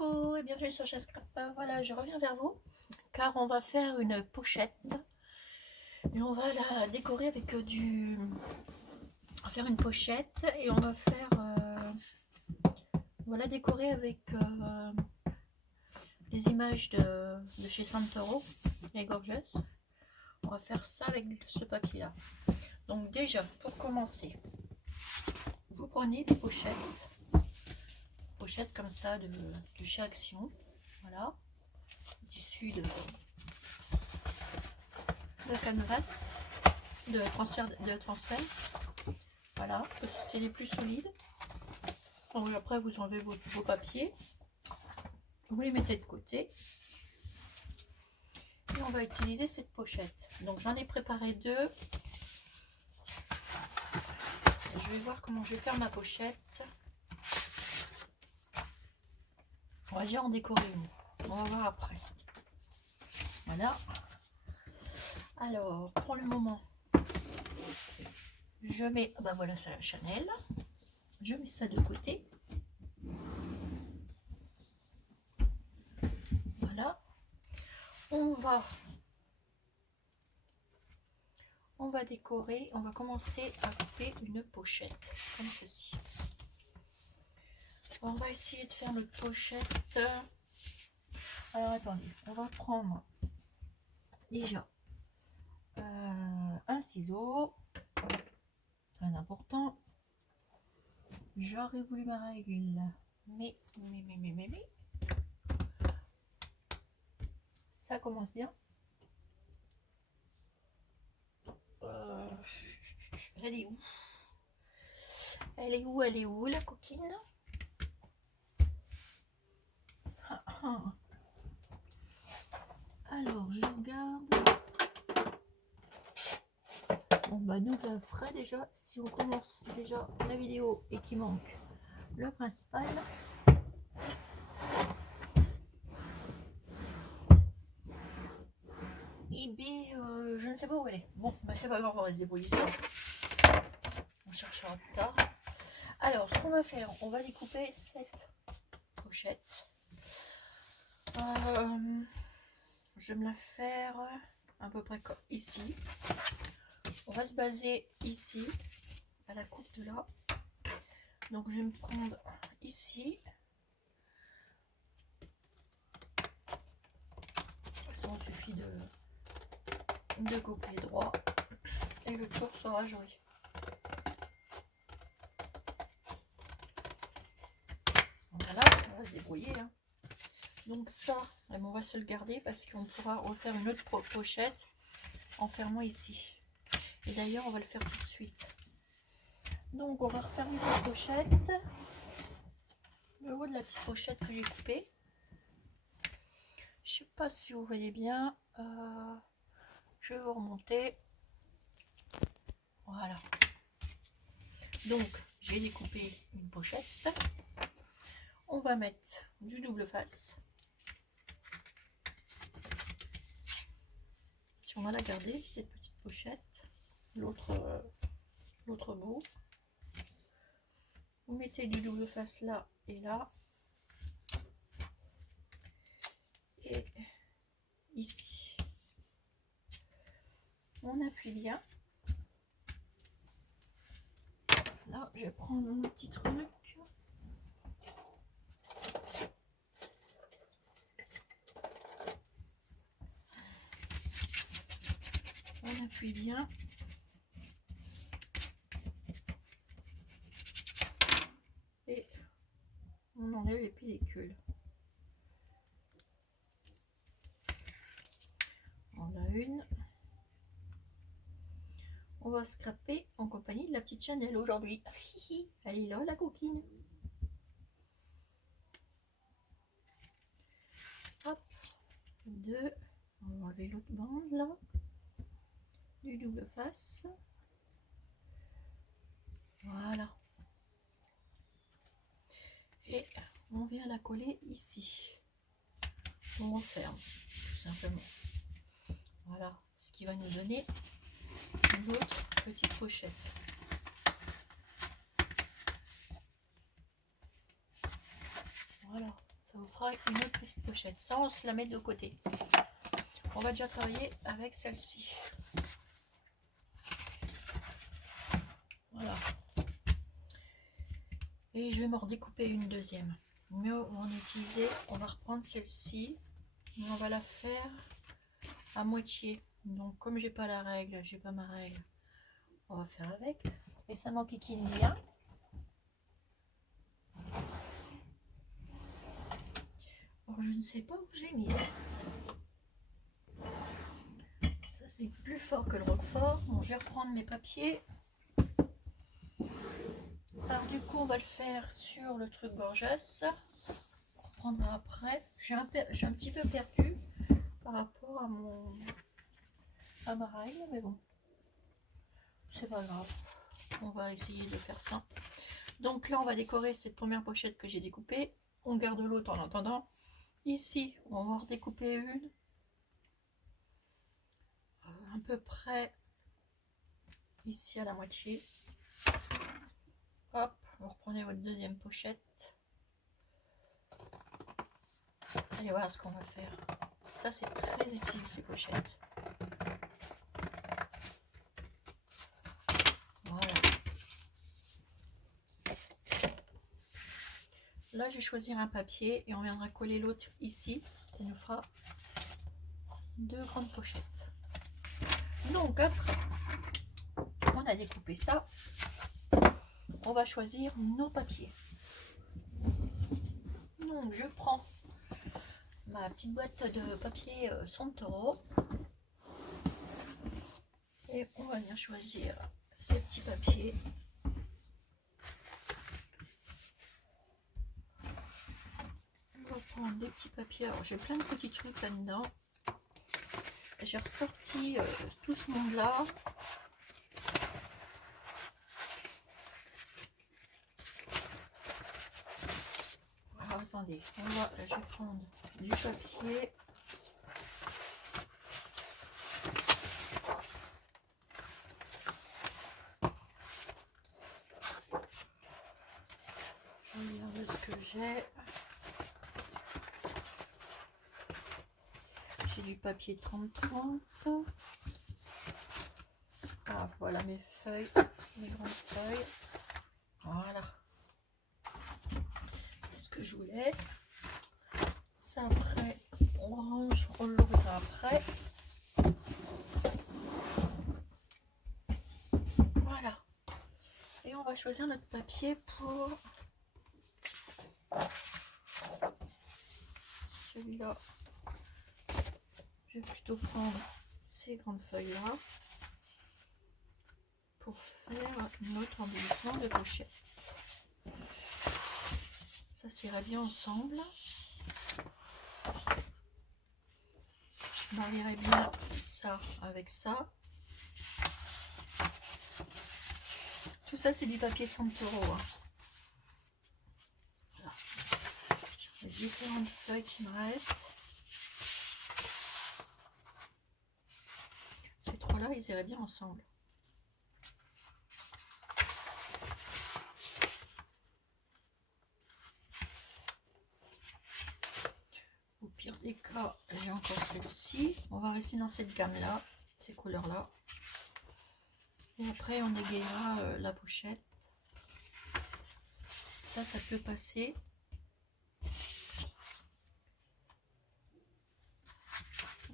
Coucou et bienvenue sur Scrap. Voilà, je reviens vers vous car on va faire une pochette et on va la décorer avec on va faire une pochette et on va faire on va la décorer avec les images de chez Santoro, les Gorgeous. On va faire ça avec ce papier là. Donc déjà, pour commencer, vous prenez des pochettes comme ça de chez Action, voilà, tissu de canvas, de transfert, voilà, c'est les plus solides. Donc après vous enlevez vos papiers, vous les mettez de côté et on va utiliser cette pochette. Donc j'en ai préparé deux. Je vais voir comment je vais faire ma pochette. On va déjà en décorer une. On va voir après. Voilà. Alors, pour le moment, je mets... Ben voilà, c'est la Chanel. Je mets ça de côté. Voilà. On va décorer. On va commencer à couper une pochette, comme ceci. On va essayer de faire notre pochette. Alors, attendez. On va prendre déjà un ciseau. Très important. J'aurais voulu ma règle, mais ça commence bien. Elle est où? Elle est où la coquine? Alors je regarde. Bon bah nous on ferait déjà, si on commence déjà la vidéo et qu'il manque le principal. Et bien je ne sais pas où elle est. Bon bah c'est pas grave, on va se débrouiller ça. On cherchera plus tard. Alors ce qu'on va faire, on va découper cette pochette. Je vais me la faire à peu près comme ici. On va se baser ici à la coupe de là. Donc je vais me prendre ici. De toute façon, il suffit de couper droit et le tour sera joli. Voilà, on va se débrouiller. Hein. Donc ça, on va se le garder parce qu'on pourra refaire une autre pochette en fermant ici. Et d'ailleurs, on va le faire tout de suite. Donc on va refermer cette pochette. Le haut de la petite pochette que j'ai coupée. Je sais pas si vous voyez bien. Je vais vous remonter. Voilà. Donc j'ai découpé une pochette. On va mettre du double face. Si on va la garder, cette petite pochette, l'autre bout. Vous mettez du double face là et là. Et ici. On appuie bien. Là, je vais prendre mon petit truc. On appuie bien. Et on enlève les pellicules. On a une. On va scraper en compagnie de la petite Chanel aujourd'hui. Elle est là, la coquine. Hop. Deux. On va enlever l'autre bande là. Du double face. Voilà. Et on vient la coller ici. On referme tout simplement. Voilà ce qui va nous donner une autre petite pochette. Voilà, ça vous fera fera une autre petite pochette. Ça, on se la met de côté. On va déjà travailler avec celle-ci. Voilà. Et je vais me redécouper une deuxième. Mais on va reprendre celle-ci. On va la faire à moitié. Donc comme j'ai pas la règle, j'ai pas ma règle, on va faire avec. Et ça m'enquiquine bien. Alors je ne sais pas où j'ai mis. Ça c'est plus fort que le roquefort. Bon, je vais reprendre mes papiers. Alors du coup on va le faire sur le truc gorgeous. On reprendra après. J'ai un petit peu perdu par rapport à ma règle, mais bon, c'est pas grave. On va essayer de faire ça. Donc là on va décorer cette première pochette que j'ai découpée. On garde l'autre en attendant. Ici on va redécouper une à peu près ici à la moitié. Hop, vous reprenez votre deuxième pochette. Vous allez voir ce qu'on va faire. Ça c'est très utile ces pochettes. Voilà. Là je vais choisir un papier et on viendra coller l'autre ici. Ça nous fera deux grandes pochettes. Donc après, on a découpé ça. On va choisir nos papiers. Donc je prends ma petite boîte de papier Santoro et on va venir choisir ces petits papiers. On va prendre des petits papiers. Alors j'ai plein de petits trucs là-dedans. J'ai ressorti tout ce monde-là. Alors attendez, je vais prendre du papier. Je regarde ce que j'ai. J'ai du papier 30-30. Ah, voilà mes feuilles, mes grandes feuilles. Voilà. C'est ce que je voulais. Ça après, on range, on l'ouvrira après. Voilà. Et on va choisir notre papier pour celui-là. Je vais plutôt prendre ces grandes feuilles là pour faire notre embellissement de pochette. Ça s'irait bien ensemble. Je marierai bien ça avec ça. Tout ça c'est du papier Santoro. Hein. Voilà. J'ai différentes feuilles qui me restent. Ces trois-là, ils iraient bien ensemble. Au pire des cas, j'ai encore celle-ci. On va rester dans cette gamme-là, ces couleurs-là. Et après, on égayera la pochette. Ça peut passer.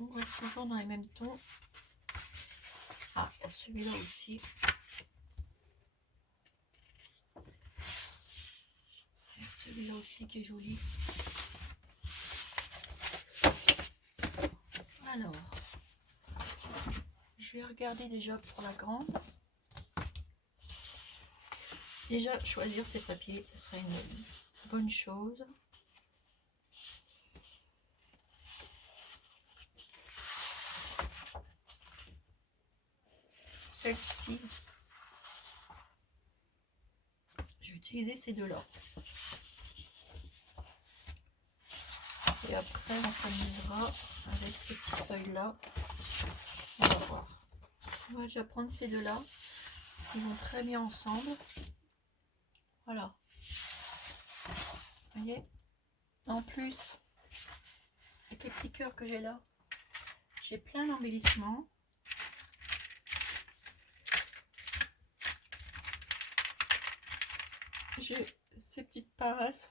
On reste toujours dans les mêmes tons. Ah, il y a celui-là aussi. Il y a celui-là aussi qui est joli. Alors, je vais regarder déjà pour la grande. Déjà, choisir ces papiers, ce serait une bonne chose. Celle-ci, je vais utiliser ces deux-là. Et après, on s'amusera avec ces petites feuilles-là. On va voir. On va déjà prendre ces deux-là. Ils vont très bien ensemble. Voilà. Vous voyez? En plus, avec les petits cœurs que j'ai là, j'ai plein d'embellissements. J'ai ces petites parasses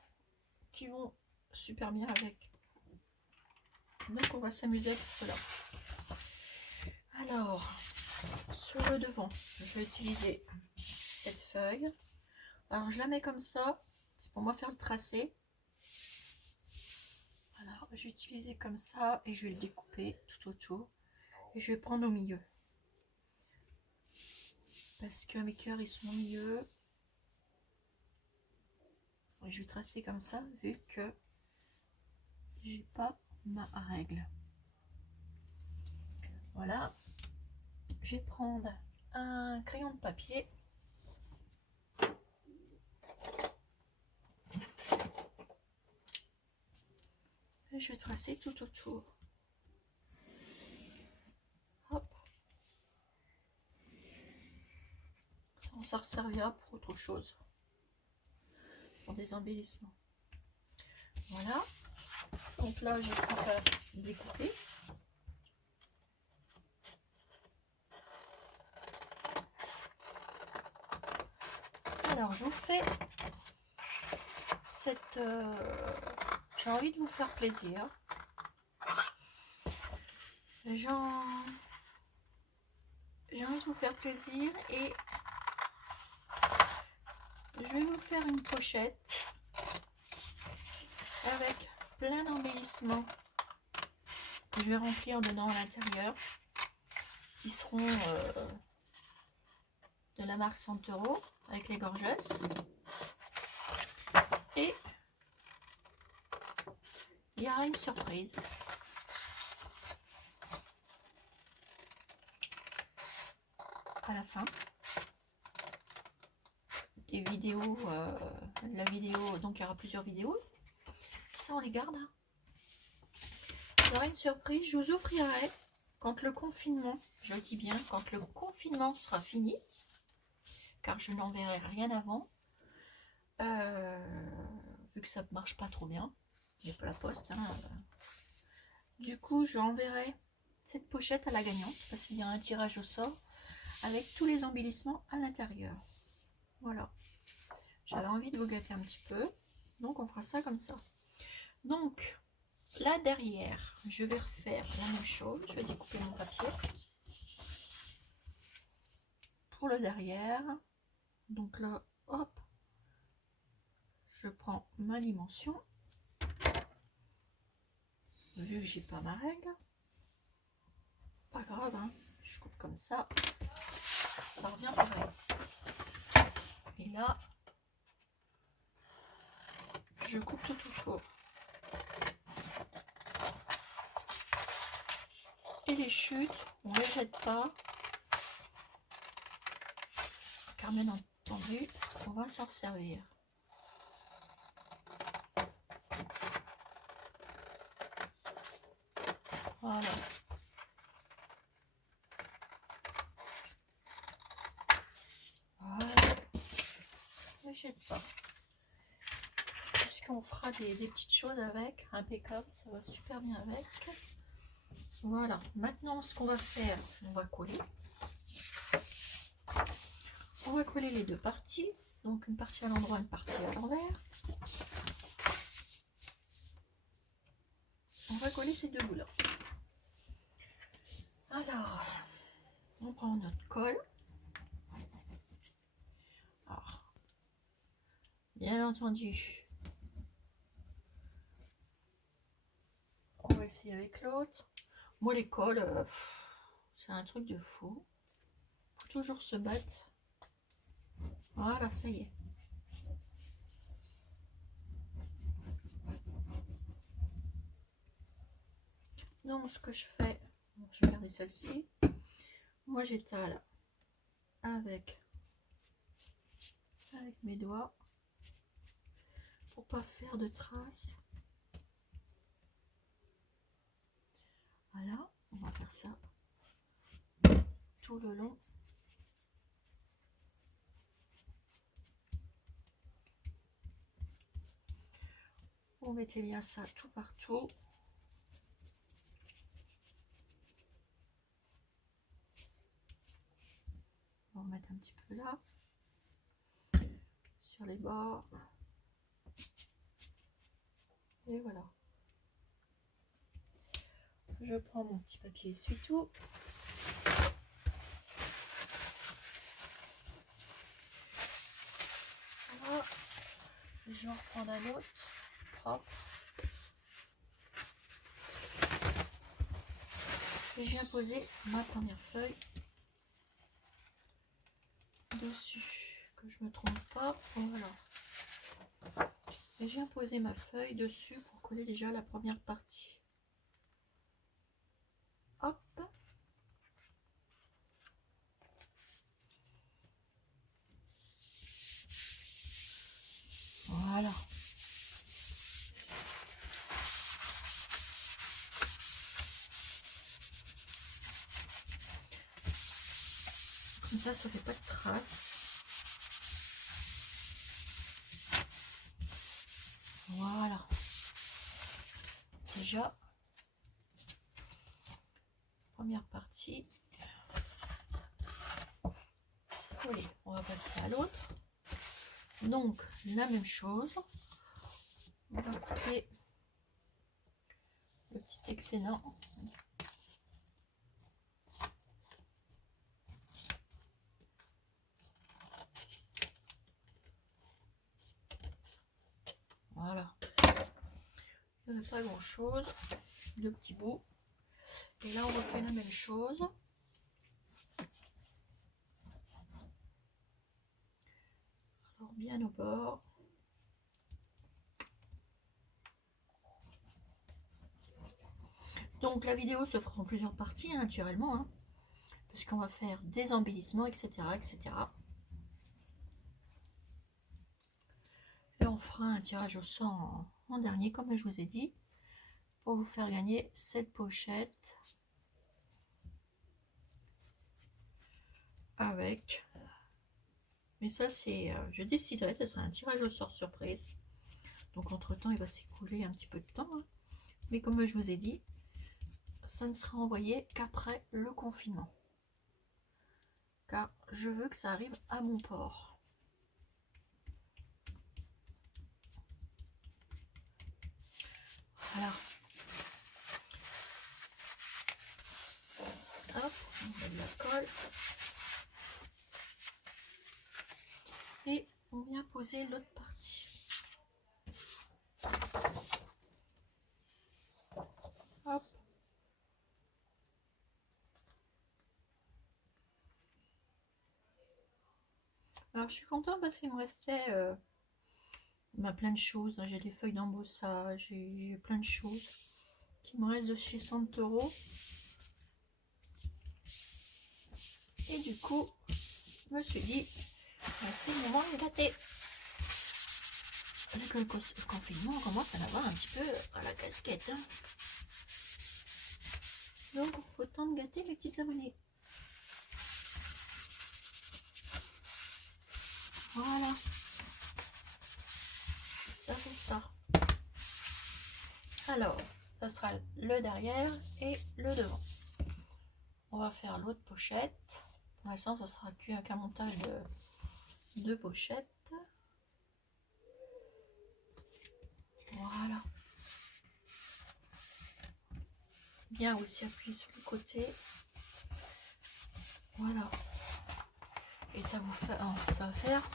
qui vont super bien avec. Donc on va s'amuser avec cela. Alors, sur le devant, je vais utiliser cette feuille. Alors je la mets comme ça, c'est pour moi faire le tracé. Alors je vais utiliser comme ça et je vais le découper tout autour. Et je vais prendre au milieu. Parce que mes cœurs ils sont au milieu. Et je vais tracer comme ça vu que j'ai pas ma règle. Voilà. Je vais prendre un crayon de papier. Et je vais tracer tout autour. Hop. Ça, on s'en servira pour autre chose. Pour des embellissements. Voilà. Donc là, je vais découper. Alors, je vous fais cette... j'ai envie de vous faire plaisir. J'ai envie de vous faire plaisir et je vais vous faire une pochette avec plein d'embellissements que je vais remplir dedans à l'intérieur, qui seront de la marque Santoro avec les gorgettes. Et il y aura une surprise. À la fin des vidéos, la vidéo, donc il y aura plusieurs vidéos. Ça on les garde. Il y aura une surprise, je vous offrirai quand le confinement, je dis bien quand le confinement sera fini, car je n'enverrai rien avant, vu que ça ne marche pas trop bien, il n'y a pas la poste. Hein. Du coup, je enverrai cette pochette à la gagnante, parce qu'il y a un tirage au sort avec tous les embellissements à l'intérieur. Voilà. J'avais envie de vous gâter un petit peu, donc on fera ça comme ça. Donc, là derrière, je vais refaire la même chose. Je vais découper mon papier pour le derrière. Donc là, hop, je prends ma dimension. Vu que j'ai pas ma règle, pas grave, hein, je coupe comme ça revient pareil. Et là, je coupe tout autour. Et les chutes, on ne les jette pas, car bien entendu, on va s'en servir. Voilà. Voilà. Ça ne les jette pas. Puisqu'on fera des petites choses avec, impeccable, ça va super bien avec. Voilà, maintenant ce qu'on va faire, on va coller. On va coller les deux parties, donc une partie à l'endroit, une partie à l'envers. On va coller ces deux bouts là. Alors, on prend notre colle. Alors, bien entendu, on va essayer avec l'autre. Moi les colles, c'est un truc de fou. Faut toujours se battre. Voilà, ça y est. Donc ce que je fais, bon, je vais garder celle-ci. Moi j'étale avec mes doigts pour pas faire de traces. Voilà, on va faire ça tout le long. Vous mettez bien ça tout partout. On va mettre un petit peu là, sur les bords. Et voilà. Je prends mon petit papier essuie-tout. Voilà. Je vais en reprendre un autre propre. Et je viens poser ma première feuille dessus, que je me trompe pas. Voilà. Et je viens poser ma feuille dessus pour coller déjà la première partie. Hop. Voilà. Comme ça fait pas de traces. Voilà. Déjà, première partie. C'est collé. On va passer à l'autre. Donc, la même chose. On va couper le petit excédent. Voilà. Il n'y a pas grand chose. Deux petits bouts. Et là, on refait la même chose. Alors, bien au bord. Donc, la vidéo se fera en plusieurs parties, hein, naturellement. Hein, puisqu'on va faire des embellissements, etc., etc. Et on fera un tirage au sort en dernier, comme je vous ai dit, pour vous faire gagner cette pochette avec. Mais ça, c'est, je déciderai, ce sera un tirage au sort surprise. Donc entre temps, il va s'écouler un petit peu de temps. Hein. Mais comme je vous ai dit, ça ne sera envoyé qu'après le confinement. Car je veux que ça arrive à mon port. Voilà. Hop, on met de la colle. Et on vient poser l'autre partie. Hop. Alors je suis contente parce qu'il me restait plein de choses. Hein. J'ai des feuilles d'embossage, j'ai plein de choses qui me restent de chez Santoro. Et du coup, je me suis dit, c'est le moment de gâter. Vu que le confinement, on commence à l'avoir un petit peu à la casquette. Hein. Donc, autant me gâter mes petites abonnées. Voilà. Ça fait ça. Alors, ça sera le derrière et le devant. On va faire l'autre pochette. Pour l'instant, ça sera qu'un montage de pochettes. Voilà. Bien aussi appuyer sur le côté. Voilà. Et ça vous fait, ça va faire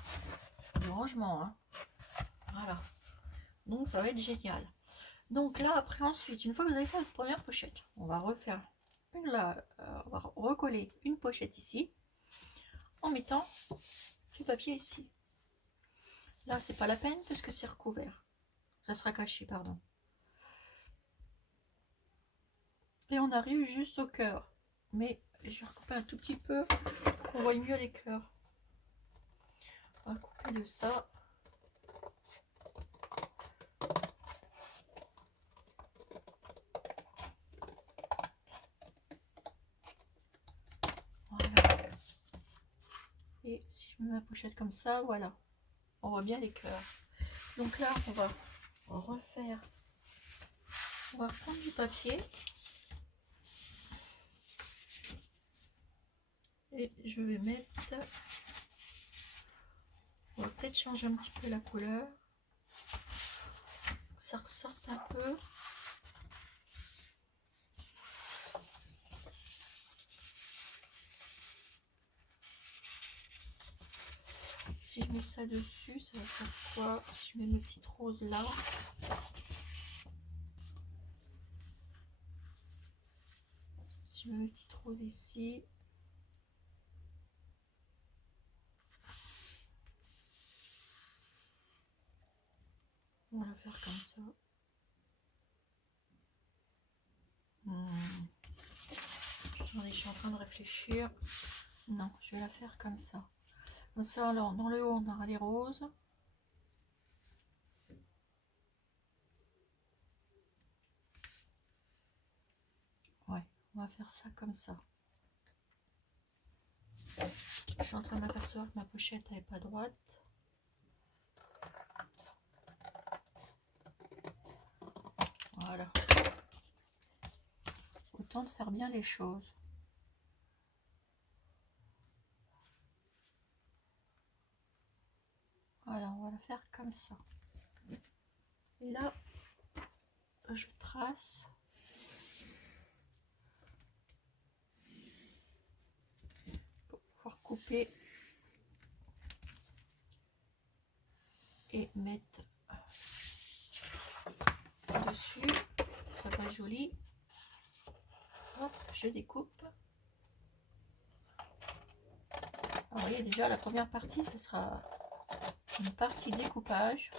du rangement. Hein. Voilà. Donc ça va être génial. Donc là, après, ensuite, une fois que vous avez fait votre première pochette, on va refaire on va recoller une pochette ici en mettant du papier ici. Là, c'est pas la peine puisque c'est recouvert. Ça sera caché, pardon. Et on arrive juste au cœur. Mais je vais recouper un tout petit peu pour qu'on voie mieux les cœurs. On va couper de ça. Voilà. Et si je mets ma pochette comme ça, voilà. On voit bien les cœurs. Donc là, on va refaire. On va prendre du papier. Et je vais mettre... On va peut-être changer un petit peu la couleur. Que ça ressorte un peu. Si je mets ça dessus, ça va faire quoi? Si je mets mes petites roses là. Si je mets mes petites roses ici. On va faire comme ça. Attendez, je suis en train de réfléchir. Non, je vais la faire comme ça. Comme ça, alors, dans le haut, on aura les roses. Ouais, on va faire ça comme ça. Je suis en train de m'apercevoir que ma pochette n'est pas droite. Voilà. Autant de faire bien les choses. Voilà, on va la faire comme ça. Et là, je trace. Pour pouvoir couper et mettre dessus. Ça va être joli. Hop, je découpe. Alors, vous voyez déjà la première partie, ce sera une partie découpage.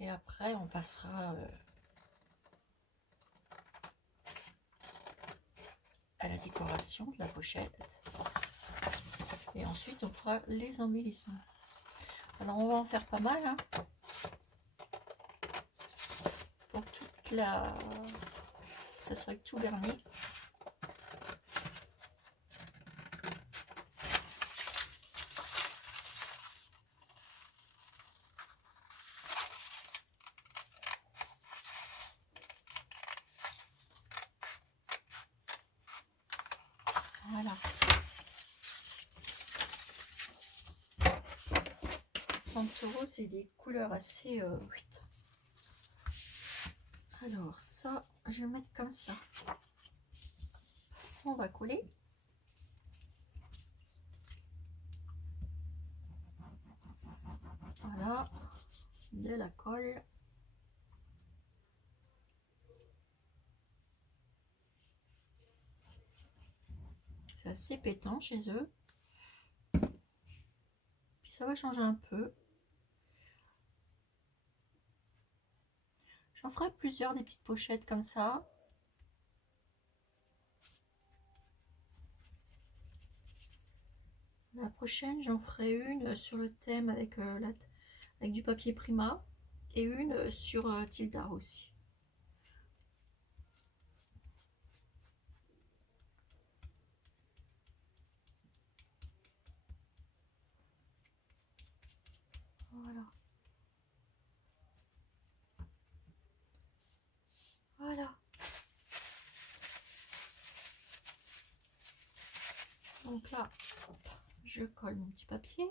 Et après, on passera à la décoration de la pochette. Et ensuite, on fera les embellissements. Alors, on va en faire pas mal, hein, pour toute la... que ça soit tout garni. Voilà. 100 €, c'est des couleurs assez... Alors ça, je vais le mettre comme ça. On va coller. Voilà, de la colle. C'est assez pétant chez eux. Puis ça va changer un peu. J'en ferai plusieurs des petites pochettes comme ça. La prochaine, j'en ferai une sur le thème avec, avec du papier Prima et une sur Tilda aussi. Voilà. Voilà. Donc là, je colle mon petit papier.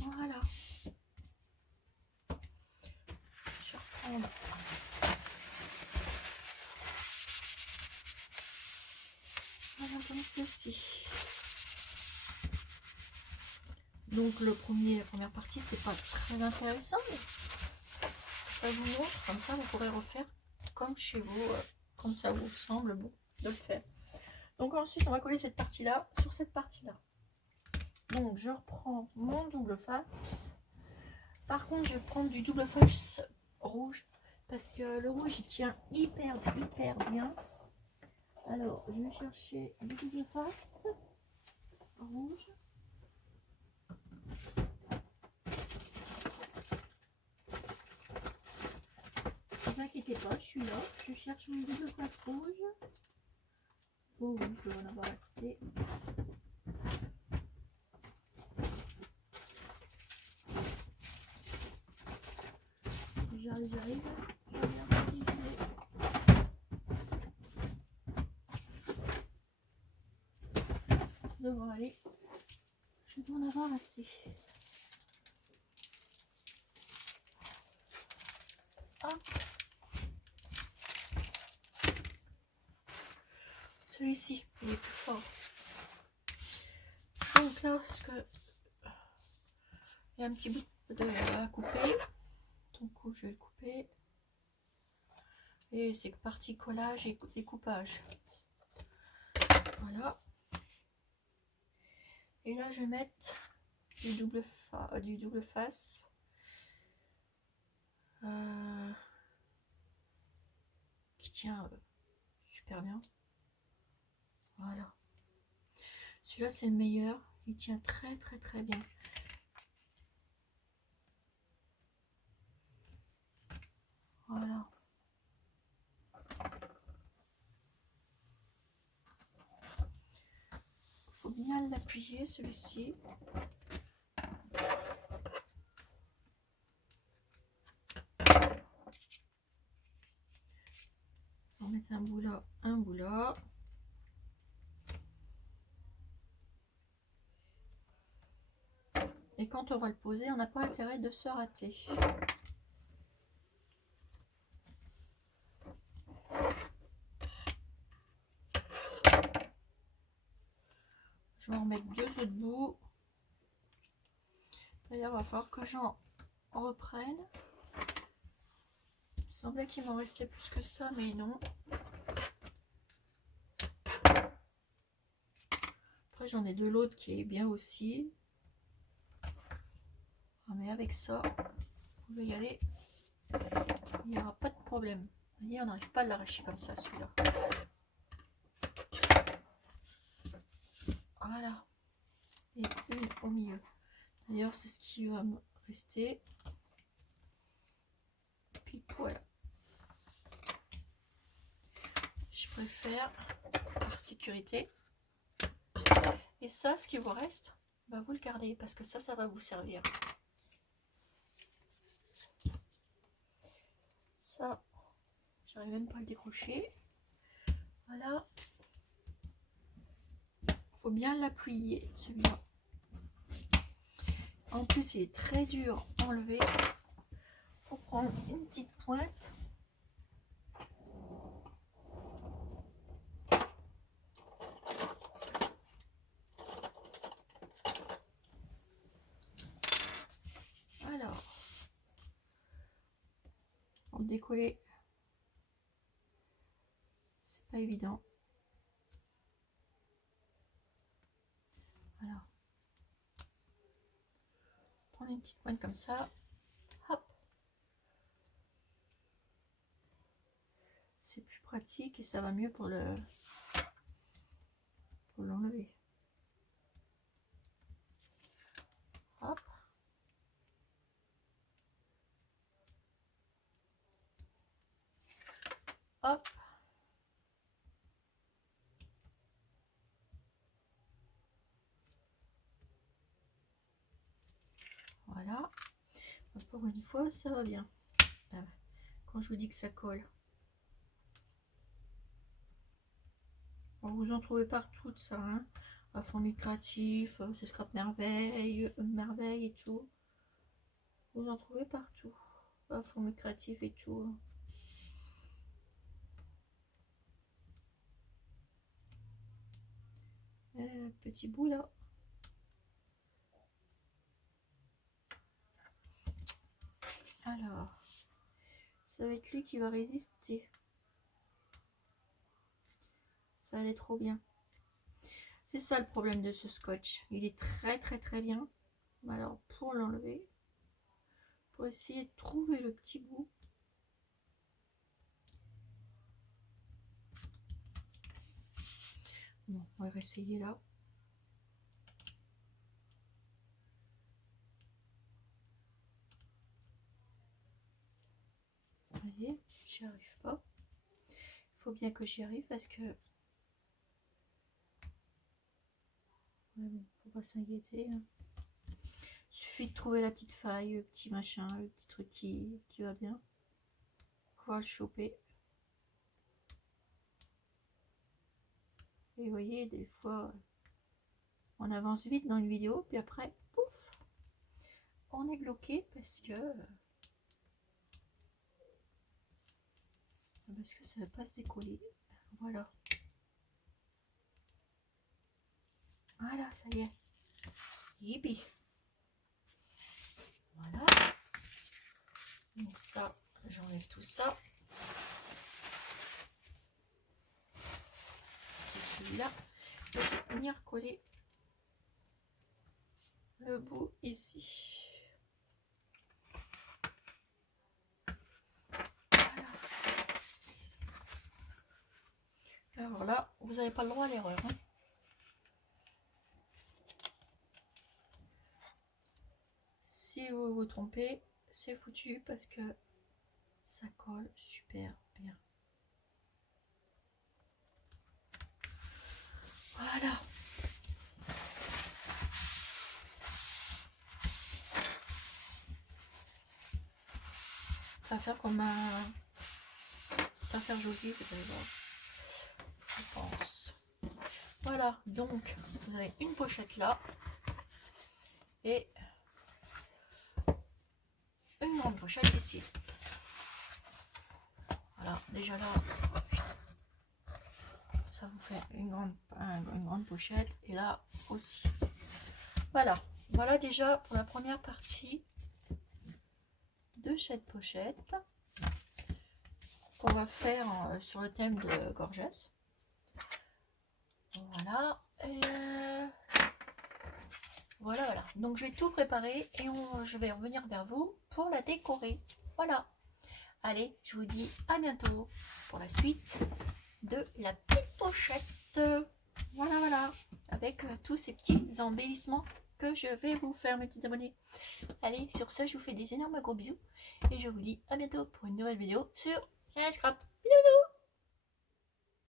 Voilà. Je vais reprendre. Voilà, comme ceci. Donc la première partie, c'est pas très intéressant, mais ça vous montre, comme ça vous pourrez refaire comme chez vous, comme ça vous semble bon de le faire. Donc ensuite on va coller cette partie là sur cette partie là. Donc je reprends mon double face. Par contre je vais prendre du double face rouge parce que le rouge il tient hyper bien. Alors, je vais chercher du double face rouge. Ne vous inquiétez pas, je suis là. Je cherche mon double face rouge. Oh, je dois en avoir assez. J'arrive. Je regarde si je l'ai. Ça devrait aller. Je dois en avoir assez. Hop. Celui-ci, il est plus fort. Donc là, parce que il y a un petit bout à couper. Donc je vais le couper. Et c'est partie collage et découpage. Voilà. Et là, je vais mettre du double face. Qui tient super bien. Voilà. Celui-là, c'est le meilleur. Il tient très bien. Voilà. Faut bien l'appuyer, celui-ci. On va mettre un bout là, un bout là. Et quand on va le poser, on n'a pas intérêt de se rater. Je vais en remettre deux autres bouts. D'ailleurs, il va falloir que j'en reprenne. Il semblait qu'il m'en restait plus que ça, mais non. Après, j'en ai de l'autre qui est bien aussi. Ah, mais avec ça, vous pouvez y aller. Il n'y aura pas de problème. Vous voyez, on n'arrive pas à l'arracher comme ça, celui-là. Voilà. Et une au milieu. D'ailleurs, c'est ce qui va me rester. Puis voilà. Je préfère par sécurité. Et ça, ce qui vous reste, bah vous le gardez parce que ça va vous servir. Ça, j'arrive même pas à le décrocher. Voilà. Faut bien l'appuyer, celui-là. En plus, il est très dur à enlever. Faut prendre une petite pointe. Alors, pour le décoller, c'est pas évident. Voilà. Prendre une petite pointe comme ça. Hop. C'est plus pratique et ça va mieux pour l'enlever. Hop. Hop. Voilà. Pour une fois, ça va bien. Quand je vous dis que ça colle. Bon, vous en trouvez partout de ça. Hein. À fond lucratif, ce Scrap Merveille, Merveille et tout. Vous en trouvez partout. À fond lucratif et tout. Petit bout là. Alors, ça va être lui qui va résister. Ça allait trop bien. C'est ça le problème de ce scotch. Il est très bien. Alors, pour l'enlever, pour essayer de trouver le petit bout. Bon, on va essayer là. Vous voyez, j'y arrive pas. Il faut bien que j'y arrive parce que... Ouais, bon, faut pas s'inquiéter. Hein. Il suffit de trouver la petite faille, le petit machin, le petit truc qui va bien. Faut le choper. Et vous voyez, des fois, on avance vite dans une vidéo, puis après, pouf, on est bloqué parce que ça ne va pas se décoller. Voilà. Voilà, ça y est. Yippie. Voilà. Donc ça, j'enlève tout ça. Celui-là, je vais venir coller le bout ici. Voilà. Alors là, vous n'avez pas le droit à l'erreur. Hein. Si vous vous trompez, c'est foutu parce que ça colle super bien. Voilà. Ça va faire comme un... Ça va faire joli, vous allez voir. Je pense. Voilà, donc vous avez une pochette là. Et une grande pochette ici. Voilà, déjà là, ça vous fait une grande pochette. Et là aussi. Voilà, voilà déjà pour la première partie de cette pochette qu'on va faire sur le thème de Gorgeous. Voilà. Et voilà. Donc je vais tout préparer et je vais revenir vers vous pour la décorer. Voilà. Allez, je vous dis à bientôt pour la suite de la petite pochette. Voilà. Avec tous ces petits embellissements que je vais vous faire, mes petits abonnés. Allez, sur ce, je vous fais des énormes gros bisous. Et je vous dis à bientôt pour une nouvelle vidéo sur Scrap. Bisous.